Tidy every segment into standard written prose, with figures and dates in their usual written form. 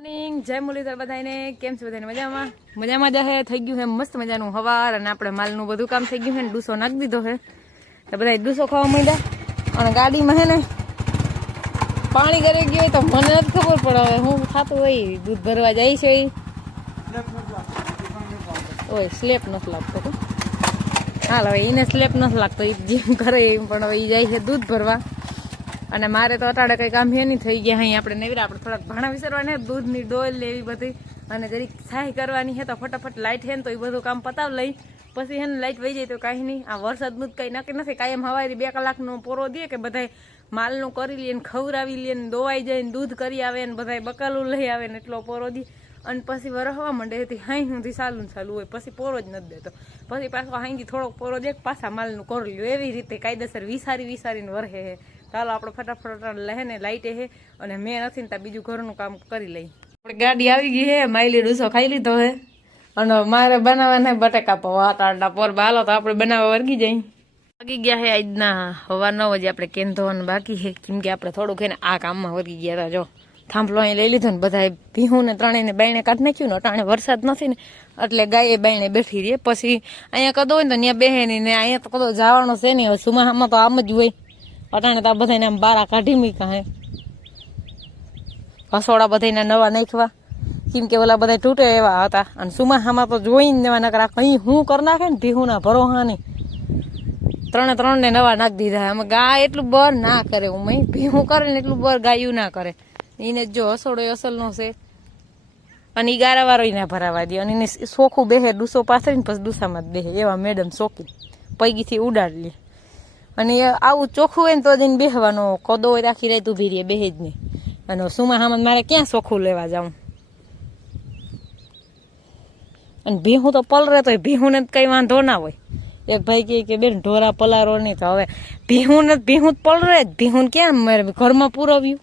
Morning જય મુરલીધર બધાને કેમ છે બધાને મજામાં જ હે થઈ ગયું છે મસ્ત મજાનું હવાર અને આપણે માલનું બધું કામ થઈ ગયું છે ને ડૂસો નાખી દીધો છે તો બધા ડૂસો ખાવા માંડ્યા અને ગાડીમાં હે ને પાણી કરી ગયું હોય તો મને નથી ખબર પડે હવે હું ખાતું હોય દૂધ ભરવા જાય છે ઓય સ્લેપ નથી લાગતો હાલ હવે એને સ્લેપ નથી લાગતો એ જેમ કરે એમ પણ હવે એ જાય છે દૂધ ભરવા અને મારે તો અટાડે કઈ કામ હે નહીં થઈ ગયા અહીં આપણે નેવરા આપણે થોડાક ભાણા વિસરવાને દૂધની ડોલ લેવી બધી અને જરીક સહાય કરવાની છે તો ફટાફટ લાઇટ હે ને તો એ બધું કામ પતાવ લઈ પછી હે ને લાઇટ વહી જાય તો કાંઈ નહીં આ વરસાદનું જ કંઈ નક્કી નથી કાયમ હવારી 2 કલાકનો પોરો દે કે બધા માલનું કરી લે ને ખવડાવી લે ને દોવાઈ જાય ને દૂધ કરી આવે ને બધા બકાલું લઈ આવે ને એટલો પોરો દે અને પછી વરહવા માંડે હતી હાઈ સુધી ચાલુ હોય પછી પોરો જ નથી દેતો પછી પાછો હાઈથી થોડોક પોરો દે પાછા માલનું કરી લ્યો એવી રીતે કાયદેસર વિસારીને વરહે હે ચાલો આપણે ફટાફટ લહે ને લાઈટે હે અને મેં નથી ને ત્યાં બીજું ઘરનું કામ કરી લઈ આપણે ગાડી આવી ગઈ હે માયલી ડૂસો ખાઈ લીધો હે અને મારે બનાવવાના બટેકા પૌવા તાંડા પોર બાલો તો આપણે બનાવવા વર્ગી જઈ વાગી ગયા હે આજના હવા 9 વાગે આપણે કેન ધોવાનું બાકી હે કેમ કે આપણે થોડુંક હે ને આ કામમાં વર્ગી ગયા હતા જો થાંભલો અહીં લઈ લીધો ને બધા ભીહું ને ત્રણેયને બાયણે કાઢી નાખ્યું ને અટાણે વરસાદ નથી ને એટલે ગાયે બાયણે બેઠી રહી પછી અહીંયા કદો હોય ને તો ત્યાં બેહે નહીં ને અહીંયા તો કદો જવાનો છે નહીં હવે સુમાહામાં તો આમ જ હોય અટાણે તો બધાને આમ બારા કાઢી મૂક્યા હે કસોડા બધાને નવા નાખવા કેમ કે ઓલા બધા તૂટે એવા હતા અને સુમાહામાં તો જોઈને નવા નકરા કઈ હું કરી નાખે ને ભીહુના ભરોહા નહીં ત્રણે નવા નાખી દીધા અમે ગાય એટલું બર ના કરે હું ભીહું કરે ને એટલું બર ગાયું ના કરે એને જો હસોડો અસલનો છે અને એ ગારાવાળો ના ભરાવા દે અને એને સોખું બેહે ડૂસો પાથરીને પછી ડૂસામાં જ બેહે એવા મેડમ શોખી પૈગીથી ઉડાડી લે અને આવું ચોખ્ખું હોય ને તો જઈને બેહવાનો કદો રાખી રહે તું ભી રે બેહે જ નહીં અને સુમાહામાં મારે ક્યાં ચોખ્ખું લેવા જાઉં અને ભીહું તો પલરે તો ભીહું ને કઈ વાંધો ના હોય એક ભાઈ કે બેન ઢોરા પલારો નહીં તો હવે ભીહું પલરે જ ભીહું ક્યાં મારે ઘરમાં પુરવ્યું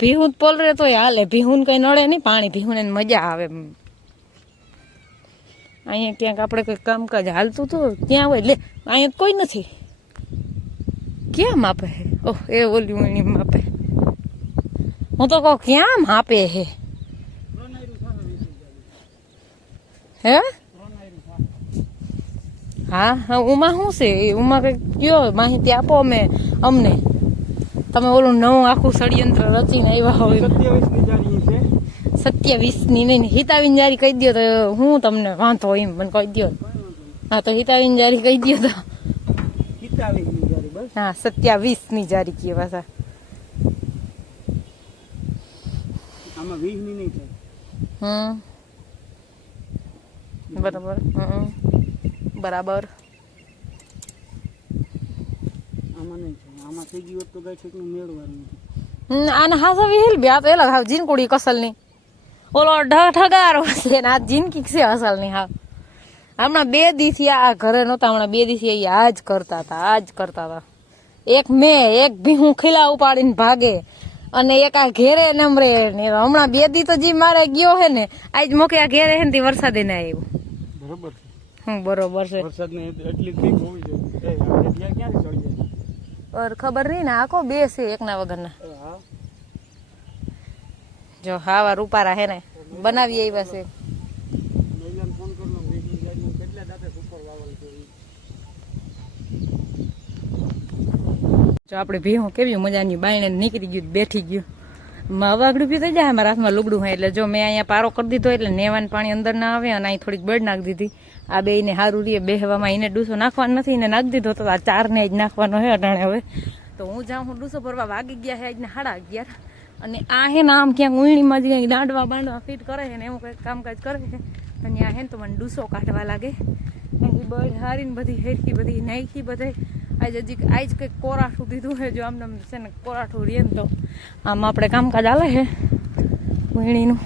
ભીહું પલરે તો હાલે ભીહું કઈ નડે નહીં પાણી ભીહું ને મજા આવે અહીંયા ક્યાંક આપણે કોઈ કામકાજ હાલતું તો ત્યાં હોય લે અહીંયા કોઈ નથી ક્યાં માપે હે ઓહ એ ઓલી માપે હું તો કહું ક્યાં માપે હે હે હા ઉમાં શું છે ઉમાં કઈ કયો માહિતી આપો અમને તમે ઓલું નવું આખું ષડયંત્ર રચીને આવ્યા હોય 27ની નહીં હિતાવીન જારી કહી દો તો હું તમને વાંધો એમ મને કહી દો હા તો હિતાવીન જારી કહી દો તો હા 27ની જારી કીએ પાછા બરાબર બરાબર આને હાસા વિહેલ બે આ તો એલા હાવ જીનકુડી કસલ ની ઓલો ઠગારો છે ને આ જીનકી છે અસલ ની હાવ હમણાં 2 દીથી આ ઘરે નહોતા હમણાં 2 દીથી આ જ કરતા હતા એક ભીહું ખીલા ઉપાડીને ભાગે અને એક આ ઘેરે નમરે ને હમણાં 2 દી તો જી મારે ગયો હે ને આજ મોકે આ ઘેરે હે ને વરસાદે ના આવ્યો બરોબર બરોબર છે વરસાદ ને એટલી ઠીક હોવી જોઈએ ક્યાં ચડી જાય ઓર ખબર નહીં ને આખો 2 છે એકના વગરના જો હાવા રૂપારા હે ને બનાવી આવ્યા છે જો આપણે ભીહું કેવી મજાની બાયણે નીકળી ગયું બેઠી ગયું વાગડું પી થઈ જાય મારા હાથમાં લુગડું હોય એટલે જો મેં અહીંયા પારો કરી દીધો એટલે નેવાન પાણી અંદર ના આવે અને અહીં થોડીક બળ નાખી દીધી આ બેને સારું રીએ બેહવામાં એને ડૂસો નાખવાનો નથી એને નાખી દીધો તો આ 4 ને જ નાખવાનો હે અટાણે હવે તો હું જાઉં હું ડૂસો ભરવા વાગી ગયા હે આજને 11:30 અને આ હે ને આમ ક્યાંક ઉલણીમાં જ કંઈક દાંડવા ફીટ કરે છે ને એવું કંઈક કામકાજ કરે છે અને આ હે ને તો મને ડૂસો કાઢવા લાગે એની બળ હારીને બધી હેરકી બધી નાખી બધે આજ કંઈક કોરાઠું દીધું છે જો આમને છે ને કોરાઠું રીએ ને તો આમ આપણે કામકાજ હાલે છે વીણીનું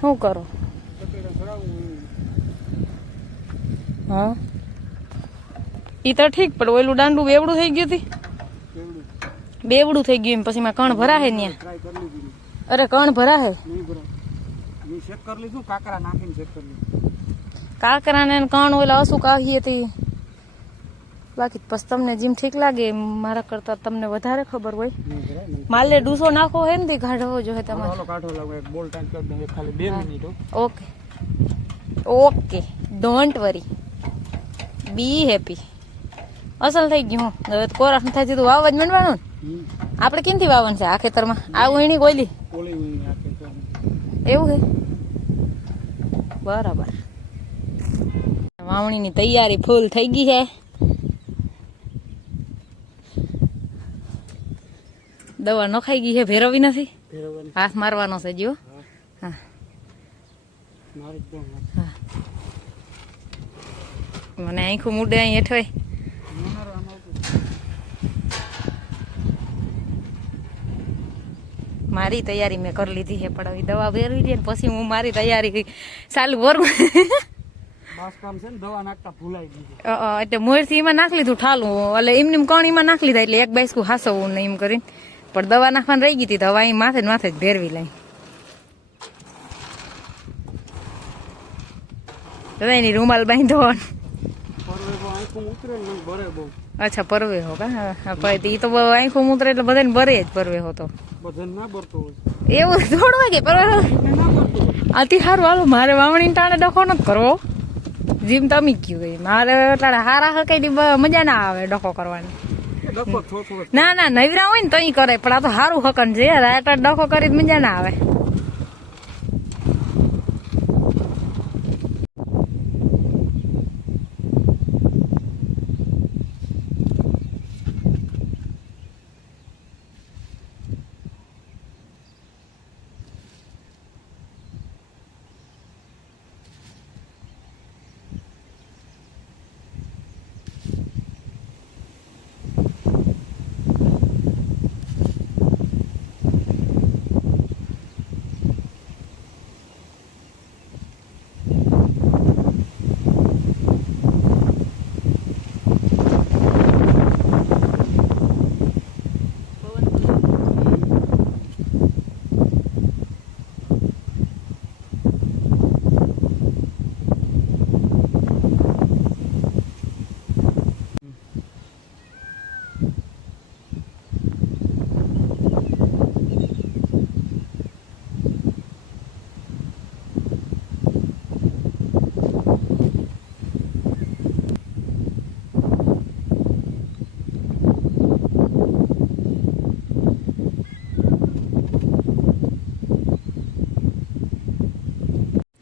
શું કરો હા ઈ તો ઠીક પણ ઓલું દાંડું બેવડું થઈ ગયું હતી બેવડું થઈ ગયું એમ પછી માં કણ ભરા હે ન્યા અરે કણ ભરા હે કાકરાને કણ ઓલા અસુક આવીએ તે બાકી પછી તમને જેમ ઠીક લાગે મારા કરતા તમને વધારે ખબર હોય. માલે ડૂસો નાખો હે ને કાઢવો જોઈએ તમારે. Okay okay don't worry B happy. અસલ થઈ ગયું હવે કોરા થાય તો વાવવા જ માંડવાનું ને. આપણે ક્યાંથી વાવવાનું છે આ ખેતરમાં? આવું એની કોયલી એવું છે બરાબર. વાવણીની તૈયારી ફૂલ થઈ ગઈ છે. દવા નખાઈ ગઈ છે, ભેરવી નથી, હાથ મારવાનો છે જો. હા મને આંખું મૂડે અહીં હેઠવાય. મારી તૈયારી મેં કરી લીધી છે પણ હવે દવા ભેરવી દે ને પછી હું મારી તૈયારી ચાલુ કરું. એટલે મોરથી એમાં નાખી લીધું ઠાલું, એટલે એમને કણીમાં નાખી લીધા એટલે એક બાઈસકું હાસવું ને એમ કરીને. પણ દવા નાખવાની રહી ગઈ હતી તો હવે અહીં માથે જ ભેરવી લઈ. એની રૂમાલ બાંધો. અચ્છા પરવે હો કા એ તો આંખું ઉતરે એટલે બધાને બરે જ પરવે હો તો એવું થોડું હોય કે પરવે આથી સારું. હાલો મારે વાવણી ટાણે ડખો નથી કરવો, જીમ તમે કયું મારે હારા હકાઈ મજા ના આવે ડખો કરવાની. ના ના નવરા હોય ને તો કરે પણ આ તો સારું હકન છે ડખો કરી મજા ના આવે.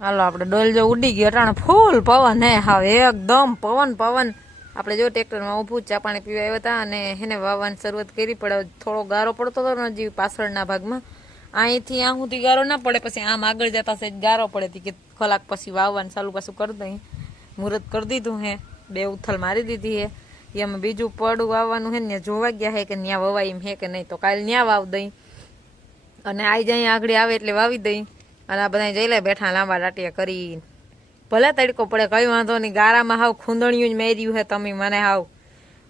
હાલો આપણે ડોલ જો ઉડી ગયો અટાણે ફૂલ પવન હે હાવ એકદમ પવન પવન. આપણે જો ટ્રેક્ટરમાં ઊભું ચા પાણી પીવા આવ્યા હતા અને એને વાવવાની શરૂઆત કરી પડે. થોડો ગારો પડતો હતો ને હજી પાછળના ભાગમાં, અહીંથી આ સુધી ગારો ના પડે પછી આમ આગળ જતા સહેજ ગારો પડે હતી કે કલાક પછી વાવવાનું ચાલુ પાછું કરી દઈ. મુહૂર્ત કરી દીધું હે, 2 ઉથલ મારી દીધી હે. એમાં બીજું પડું વાવવાનું હે ને જોવા ગયા હે કે ત્યાં વવાય એમ હે કે નહીં, તો કાલે ત્યાં વાવ દઈ અને આઈ જાય આગળ આવે એટલે વાવી દઈ. અને આ બધા જઈ લે બેઠા લાંબા ડાટિયા કરી. ભલે તડકો પડે કઈ વાંધો નહીં, ગારામાં હાવ ખૂંદણિયું જ મેર્યું હે તમે મને હાવ.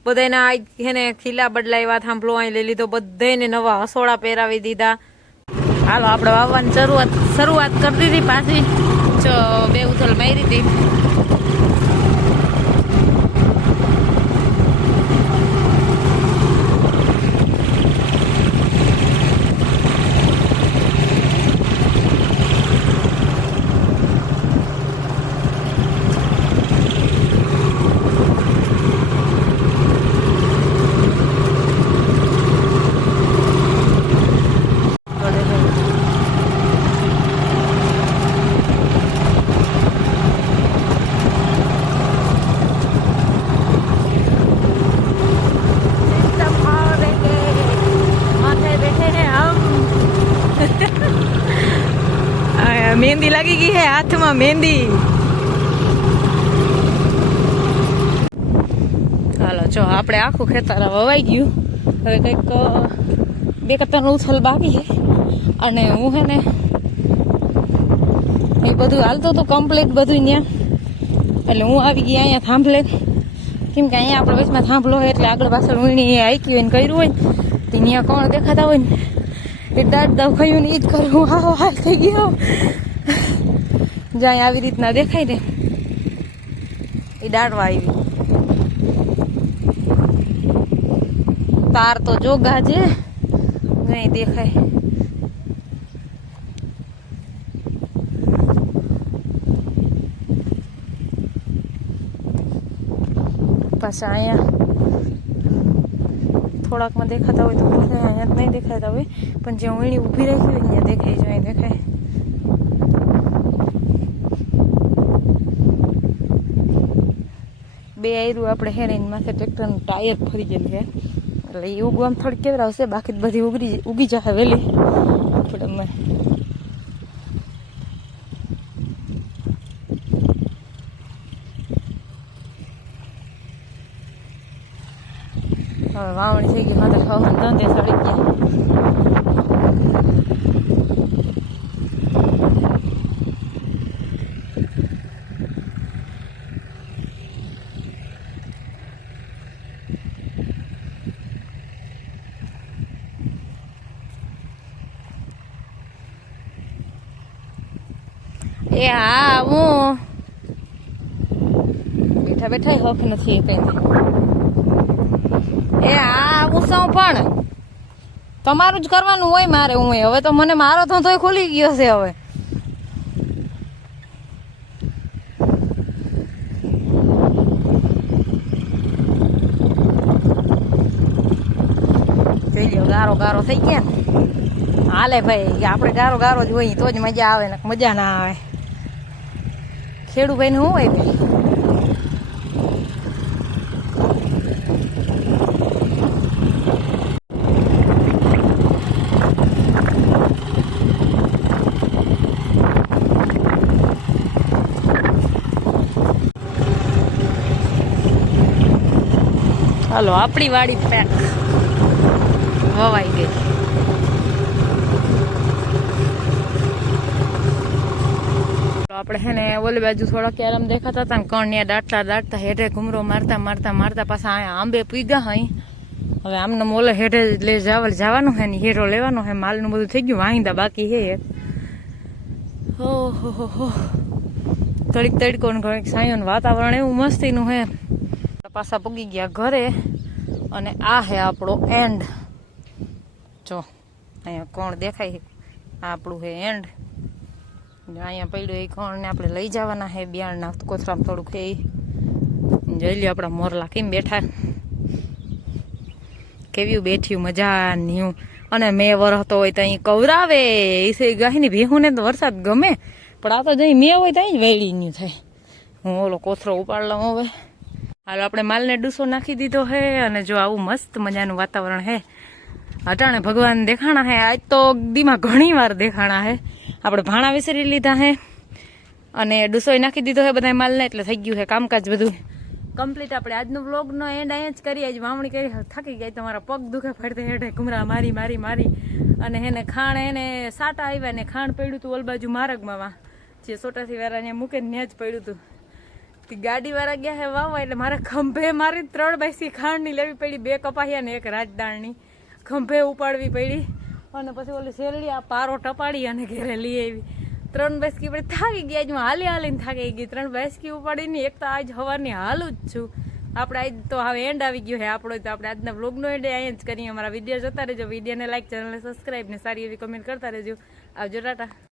બધાને આ એને ખીલા બદલાવ્યા, થાંભલો અહીં લઈ લીધો, બધાને નવા હસોડા પહેરાવી દીધા. હાલો આપણે વાવવાની શરૂઆત કરી દીધી પાછી. 2 ઉથલ મારી હતી. મહેંદી લાગી ગઈ હે હાથમાં મહેંદી. હાલો જો આપણે આખું ખેતર વવાઈ ગયું. હવે કંઈક 2 કટ્ટાનું ઉથલ બાકી છે અને હું હે ને એ બધું હાલતું હતું કમ્પ્લીટ બધું ત્યાં. એટલે હું આવી ગઈ અહીંયા થાંભલે, કેમ કે અહીંયા આપણે વચમાં થાંભલો હોય એટલે આગળ પાછળ વીણી આંકી હોય ને કર્યું હોય ને તો ત્યાં કોણ દેખાતા હોય ને એ દાટ દાવ ખાયું ને એ જ કરું. હાલ થઈ ગયો જાય આવી રીતના દેખાય ને એ દાટવા આવી. તાર તો જોગા છે કઈ દેખાય. પાછા અહીંયા થોડાકમાં દેખાતા હોય તો અહીંયા જ નહીં દેખાતા હોય, પણ જ્યાં વીણી ઊભી રાખી હોય ત્યાં દેખાય છે. અહીં દેખાય. બે આયરું આપણે હેરીને માથે ટ્રેક્ટરનું ટાયર ફરી ગયેલું છે, એટલે એ ઉગવામાં થોડીક કેવર આવશે, બાકી બધી ઉગી જશે વહેલી. પણ અમે હવે વાવણી થઈ ગઈ, માથે ખાવાનું ધંધે સડી ગયા. એ હા, હું બેઠા બેઠા હક નથી કઈ. એ હા, હું સૌ પણ તમારું જ કરવાનું હોય મારે. હું હવે તો મને મારો ધંધો ખુલી ગયો છે. હવે જોઈ લ્યો, ગારો ગારો થઈ ગયા ને. હાલે ભાઈ, આપણે ગારો ગારો જ હોય તો જ મજા આવે ને મજા ના આવે. ખેડૂ ભાઈ ને શું હોય ભાઈ. હાલો, આપણી વાડી પેક વવાઈ ગઈ. આપણે હે ને ઓલી બાજુ થોડા કેરમ દેખાતા હતા ને કણિયા દાટતા હેઠે ઘુમરો મારતા પાછા અહીંયા આંબે પીગા અહીં. હવે આમને મોલે હેઠે લઈ જવાનું હે ને હેરો લેવાનો હે. માલનું બધું થઈ ગયું, વાહિંદા બાકી હે. હો ઘડીક તડકો ને ઘડીક સાયો ને વાતાવરણ એવું મસ્તીનું હે. પાછા પગી ગયા ઘરે અને આ હે આપણો એન્ડ. જો અહીંયા કોણ દેખાય, આ આપણું હે એન્ડ. અહીંયા પડ્યું એ કોણ ને આપણે લઈ જવાના હે બિયાણના કોથરામાં થોડુંક હે. જોઈ લ્યો આપણા મોરલા કેમ બેઠા, કેવી બેઠ્યું મજા ન્યુ. અને મેં વરસતો હોય તો અહીં કવરાવે એ ગાયની ભેહું ને તો વરસાદ ગમે, પણ આ તો જઈ મેં હોય ત્યાં જ વેળી ન્યુ થાય. હું ઓલો કોથરો ઉપાડ લઉં હવે. હાલો, આપણે માલને ડૂસો નાખી દીધો હે અને જો આવું મસ્ત મજાનું વાતાવરણ હે. અટાણે ભગવાન દેખાણા હે. આજ તો દીમાં ઘણી વાર દેખાણા હે. આપણે ભાણા વિસરી લીધા હે અને ડૂસોય નાખી દીધો હે બધા માલને, એટલે થઈ ગયું હે કામકાજ બધું કમ્પ્લીટ. આપણે આજનો વ્લોગનો એન્ડ અહીંયા જ કરીએ. આજ વાવણી કરી થાકી ગયા, તમારા પગ દુખે ફરતે હેઠે ઘુમરા મારી અને એને ખાણ એને સાટા આવ્યા ને ખાણ પડ્યું હતું ઓલ બાજુ માર્ગમાં. જે સોટાથી વાળા ને મૂકે ને જ પડ્યું હતું. ગાડી વાળા ગયા હે વાવવા, એટલે મારે ખંભે મારી 3 બાયસી ખાંડની લેવી પડી, 2 કપાહિયા ને 1 રાજદાળની ખંભે ઉપાડવી પડી. અને પછી ઓલી શેરડી આ પારો ટપાડી અને ઘેરે લઈ આવી. 3 બાયસકી પછી થાકી ગયા. હું હાલીને થાકી ગઈ. 3 બાયસકી ઉપાડીને એક તો આજ સવારની હાલું જ છું. આપણે આજ તો હવે એન્ડ આવી ગયો હે આપણો. તો આપણે આજના વ્લોગનો એન્ડ અહીંયા જ કરીએ. અમારા વિડીયો જોતા રહેજો. વિડીયોને લાઈક, ચેનલને સબસ્ક્રાઈબ ને સારી એવી કમેન્ટ કરતા રહેજો. આવજો, ટાટા.